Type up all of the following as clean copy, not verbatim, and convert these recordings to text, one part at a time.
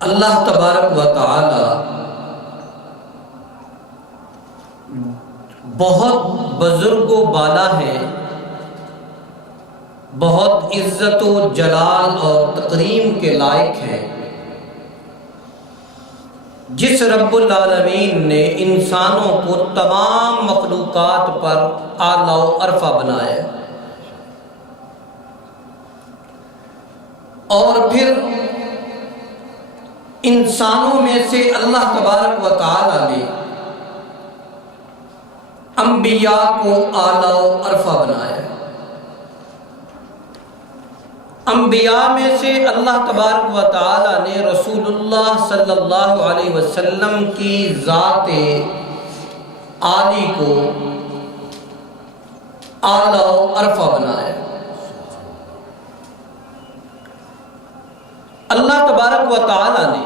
اللہ تبارک و تعالی بہت بزرگ و بالا ہے، بہت عزت و جلال اور تکریم کے لائق ہے، جس رب العالمین نے انسانوں کو تمام مخلوقات پر اعلیٰ و عرفہ بنایا اور پھر انسانوں میں سے اللہ تبارک و تعالی نے انبیاء کو اعلیٰ و عرفہ بنایا۔ انبیاء میں سے اللہ تبارک و تعالی نے رسول اللہ صلی اللہ علیہ وسلم کی ذات عالی کو اعلیٰ و عرفہ بنایا۔ اللہ تبارک و تعالی نے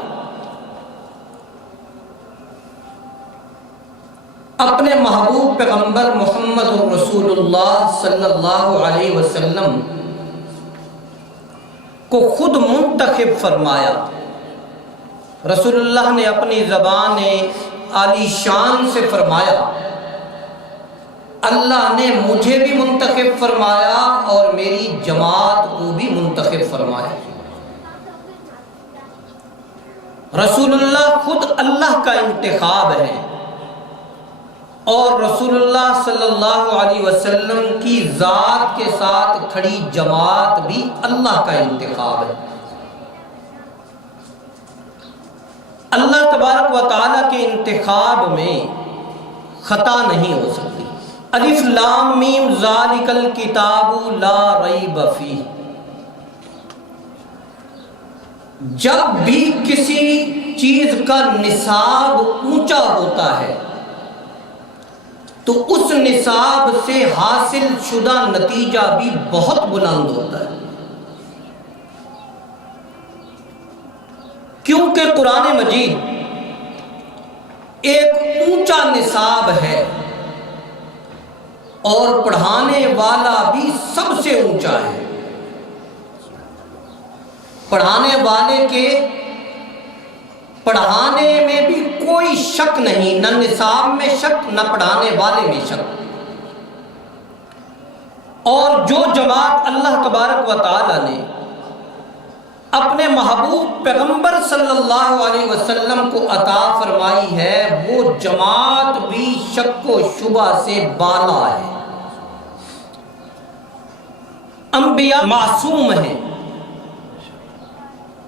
اپنے محبوب پیغمبر محمد رسول اللہ صلی اللہ علیہ وسلم کو خود منتخب فرمایا۔ رسول اللہ نے اپنی زبان عالی شان سے فرمایا، اللہ نے مجھے بھی منتخب فرمایا اور میری جماعت کو بھی منتخب فرمایا۔ رسول اللہ خود اللہ کا انتخاب ہے اور رسول اللہ صلی اللہ علیہ وسلم کی ذات کے ساتھ کھڑی جماعت بھی اللہ کا انتخاب ہے۔ اللہ تبارک و تعالیٰ کے انتخاب میں خطا نہیں ہو سکتی۔ الف لام میم ذالک الکتاب لا ریب فیہ۔ جب بھی کسی چیز کا نصاب اونچا ہوتا ہے تو اس نصاب سے حاصل شدہ نتیجہ بھی بہت بلند ہوتا ہے، کیونکہ قرآن مجید ایک اونچا نصاب ہے اور پڑھانے والا بھی سب سے اونچا ہے۔ پڑھانے والے کے پڑھانے میں بھی کوئی شک نہیں، نہ نصاب میں شک نہ پڑھانے والے میں شک۔ اور جو جماعت اللہ تبارک و تعالی نے اپنے محبوب پیغمبر صلی اللہ علیہ وسلم کو عطا فرمائی ہے، وہ جماعت بھی شک و شبہ سے بالا ہے۔ انبیاء معصوم ہیں،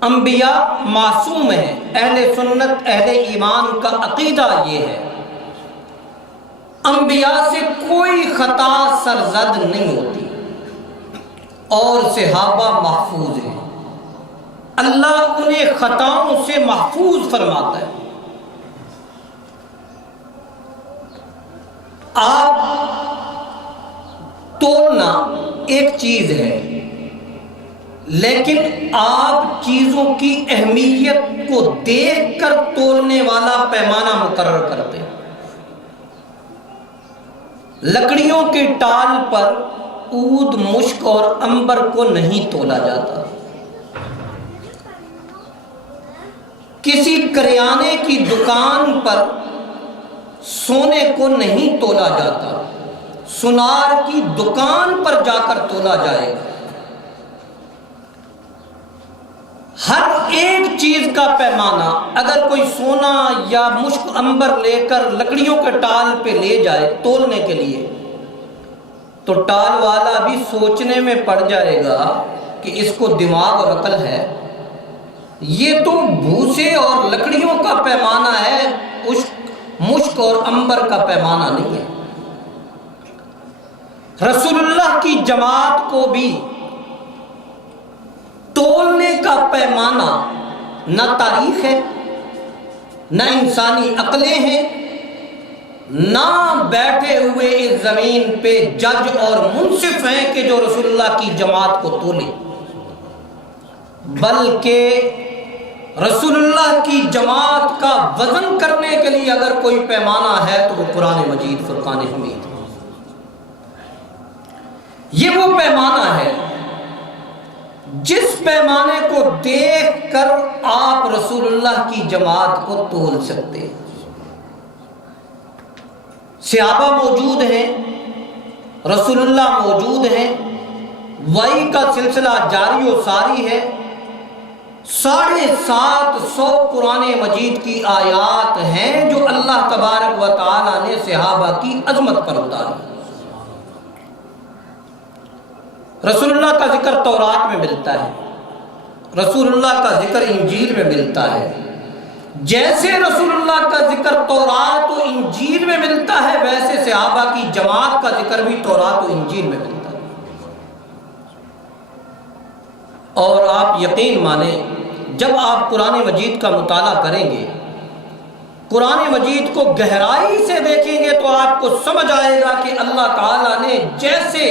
انبیاء معصوم ہیں۔ اہل سنت اہل ایمان کا عقیدہ یہ ہے، انبیاء سے کوئی خطا سرزد نہیں ہوتی اور صحابہ محفوظ ہیں، اللہ انہیں خطاؤں سے محفوظ فرماتا ہے۔ آپ تولنا ایک چیز ہے، لیکن آپ چیزوں کی اہمیت کو دیکھ کر تولنے والا پیمانہ مقرر کرتے ہیں۔ لکڑیوں کی ٹال پر عود، مشک اور عنبر کو نہیں تولا جاتا، کسی کریانے کی دکان پر سونے کو نہیں تولا جاتا، سونار کی دکان پر جا کر تولا جائے گا۔ ہر ایک چیز کا پیمانہ، اگر کوئی سونا یا مشک عنبر لے کر لکڑیوں کے ٹال پہ لے جائے تولنے کے لیے، تو ٹال والا بھی سوچنے میں پڑ جائے گا کہ اس کو دماغ اور عقل ہے، یہ تو بھوسے اور لکڑیوں کا پیمانہ ہے، مشک اور عنبر کا پیمانہ نہیں ہے۔ رسول اللہ کی جماعت کو بھی تولنے کا پیمانہ نہ تاریخ ہے، نہ انسانی عقلیں ہیں، نہ بیٹھے ہوئے اس زمین پہ جج اور منصف ہیں کہ جو رسول اللہ کی جماعت کو تولے، بلکہ رسول اللہ کی جماعت کا وزن کرنے کے لیے اگر کوئی پیمانہ ہے تو وہ قرآن مجید فرقان حمید۔ یہ وہ پیمانہ ہے جس پیمانے کو دیکھ کر آپ رسول اللہ اللہ کی جماعت کو تول سکتے؟ صحابہ موجود ہیں، رسول اللہ موجود ہیں، وحی کا سلسلہ جاری و ساری ہے، 750 قرآن مجید کی آیات ہیں جو اللہ تبارک و تعالی نے صحابہ کی عظمت پر اتاری۔ رسول اللہ کا ذکر تورات میں ملتا ہے، رسول اللہ کا ذکر انجیل میں ملتا ہے۔ جیسے رسول اللہ کا ذکر تورات و انجیل میں ملتا ہے، ویسے صحابہ کی جماعت کا ذکر بھی تورات و انجیل میں ملتا ہے۔ اور آپ یقین مانیں، جب آپ قرآن مجید کا مطالعہ کریں گے، قرآن مجید کو گہرائی سے دیکھیں گے، تو آپ کو سمجھ آئے گا کہ اللہ تعالیٰ نے جیسے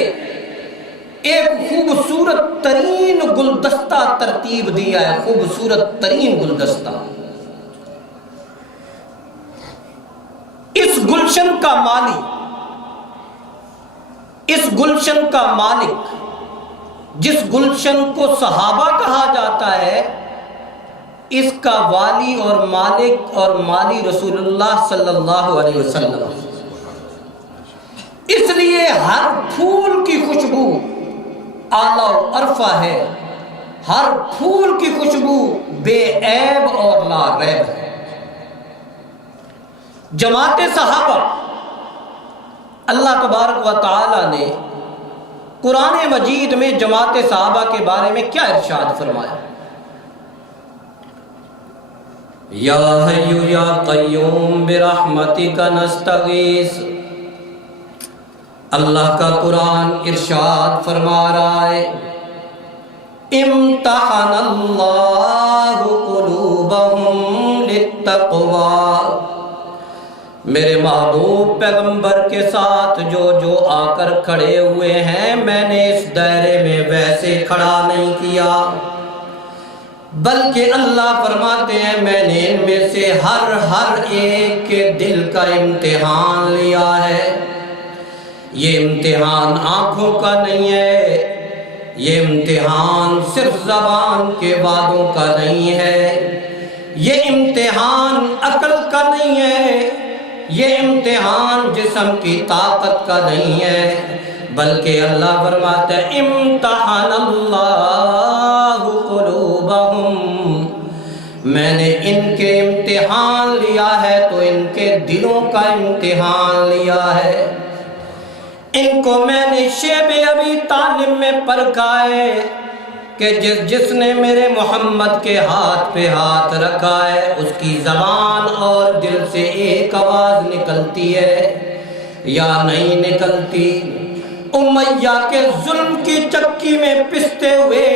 ایک خوبصورت ترین گلدستہ ترتیب دیا ہے، خوبصورت ترین گلدستہ۔ اس گلشن کا مالی، اس گلشن کا مالک، جس گلشن کو صحابہ کہا جاتا ہے، اس کا والی اور مالک اور مالی رسول اللہ صلی اللہ علیہ وسلم۔ اس لیے ہر پھول کی خوشبو اعلیٰ و عرفہ ہے، ہر پھول کی خوشبو بے عیب اور لا ریب ہے۔ جماعت صحابہ، اللہ تبارک و تعالی نے قرآن مجید میں جماعت صحابہ کے بارے میں کیا ارشاد فرمایا؟ یا حی یا قیوم برحمتک نستغیث۔ اللہ کا قرآن ارشاد فرما رہا ہے، امتحن اللہ قلوبہم للتقوی۔ میرے محبوب پیغمبر کے ساتھ جو آ کر کھڑے ہوئے ہیں، میں نے اس دائرے میں ویسے کھڑا نہیں کیا، بلکہ اللہ فرماتے ہیں میں نے ان میں سے ہر ایک کے دل کا امتحان لیا ہے۔ یہ امتحان آنکھوں کا نہیں ہے، یہ امتحان صرف زبان کے وعدوں کا نہیں ہے، یہ امتحان عقل کا نہیں ہے، یہ امتحان جسم کی طاقت کا نہیں ہے، بلکہ اللہ فرماتا ہے امتحان اللہ قلوبہم، میں نے ان کے امتحان لیا ہے تو ان کے دلوں کا امتحان لیا ہے۔ ان کو میں نے شیب ابی طالب میں پرکھا ہے کہ جس نے میرے محمد کے ہاتھ پہ ہاتھ رکھا ہے، اس کی زبان اور دل سے ایک آواز نکلتی ہے یا نہیں نکلتی۔ امیہ کے ظلم کی چکی میں پستے ہوئے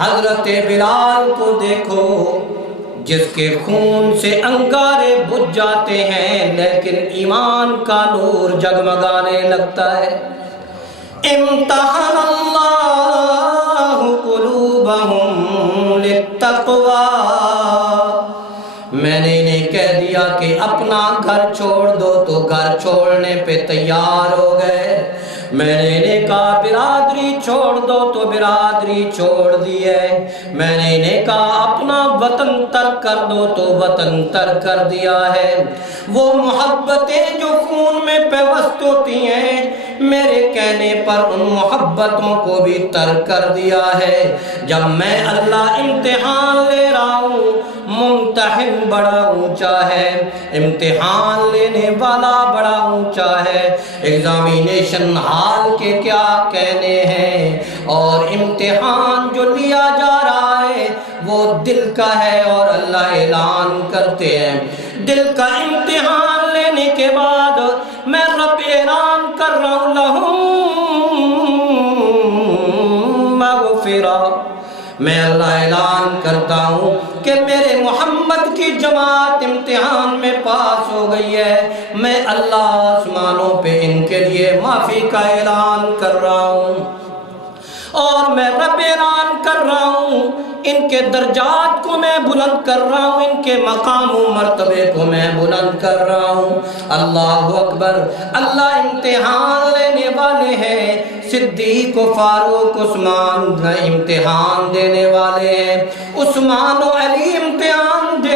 حضرت بلال کو دیکھو، جس کے خون سے انگارے بجھ جاتے ہیں لیکن ایمان کا نور جگمگانے لگتا ہے۔ امتحان اللہ قلوبہم للتقوی، میں نے انہیں کہہ دیا کہ اپنا گھر چھوڑ دو تو گھر چھوڑنے پہ تیار ہو گئے، میں نے انہیں کہا برادری چھوڑ دو تو برادری چھوڑ دی ہے، میں نے انہیں کہا اپنا وطن ترک کر دو تو وطن ترک کر دیا ہے۔ وہ محبتیں جو خون میں پیوست ہوتی ہیں، میرے کہنے پر ان محبتوں کو بھی ترک کر دیا ہے۔ جب میں اللہ امتحان لے رہا ہوں، ممتحن بڑا اونچا ہے، امتحان لینے والا بڑا اونچا ہے۔ ایگزامینیشن ہال کے کیا کہنے ہیں، اور امتحان جو لیا جا رہا ہے وہ دل کا ہے، اور اللہ اعلان کرتے ہیں دل کا امتحان لینے کے بعد میں رب اعلان کر رہا ہوں لہم مغفرہ، میں اللہ اعلان کرتا ہوں کہ میرے محمد کی جماعت امتحان میں پاس ہو گئی ہے، میں اللہ آسمانوں پہ ان کے لیے معافی کا اعلان کر رہا ہوں، اور میں رب اعلان کر رہا ہوں ان کے درجات کو میں بلند کر رہا ہوں، ان کے مقام و مرتبے کو میں بلند کر رہا ہوں۔ اللہ اکبر، اللہ امتحان لینے والے ہیں، صدیق و فاروق عثمان امتحان دینے والے ہیں، عثمان و علی امتحان دینے